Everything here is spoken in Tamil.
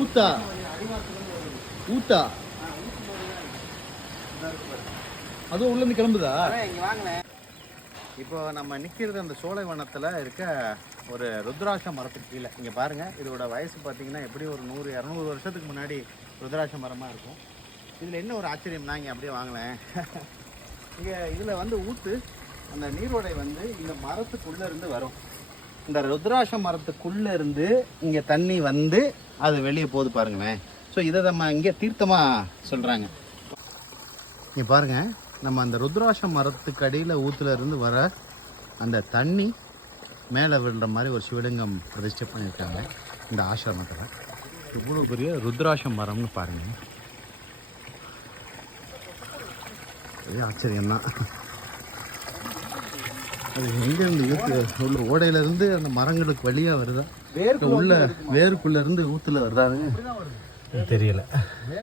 ஊத்தா ஊத்தா அதுவும் உள்ள இருந்து கிளம்புதா? இப்போ நம்ம நிற்கிறது அந்த சோலைவனத்தில் இருக்க ஒரு ருத்ராட்ச மரத்துக்கு கீழே. இங்கே பாருங்கள், இதோட வயசு பார்த்தீங்கன்னா எப்படி ஒரு 100-200 வருஷத்துக்கு முன்னாடி ருத்ராட்ச மரமாக இருக்கும். இதில் என்ன ஒரு ஆச்சரியம்னா, இங்கே அப்படியே வாங்கலேன், இங்கே இதில் வந்து ஊற்று அந்த நீரோடை வந்து இந்த மரத்துக்குள்ளே இருந்து வரும். இந்த ருத்ராட்ச மரத்துக்குள்ளே இருந்து இங்கே தண்ணி வந்து அது வெளியே போகுது பாருங்களேன். ஸோ இதை நம்ம இங்கே தீர்த்தமாக சொல்கிறாங்க. இங்கே பாருங்கள், நம்ம அந்த ருத்ராட்ச மரத்துக்கு அடியில் ஊற்றுல இருந்து வர அந்த தண்ணி மேலே விழுற மாதிரி ஒரு சிவலிங்கம் பிரதிஷ்டை பண்ணியிருக்காங்க இந்த ஆசிரமத்தில். இவ்வளோ பெரிய ருத்ராட்ச மரம்னு பாருங்கள், பெரிய ஆச்சரியம்தான். அது எங்கேருந்து ஊற்று உள்ள ஓடையிலேருந்து அந்த மரங்களுக்கு வழியாக வருதா, உள்ள வேருக்குள்ளேருந்து ஊற்றுல வருதான்னு தெரியலை.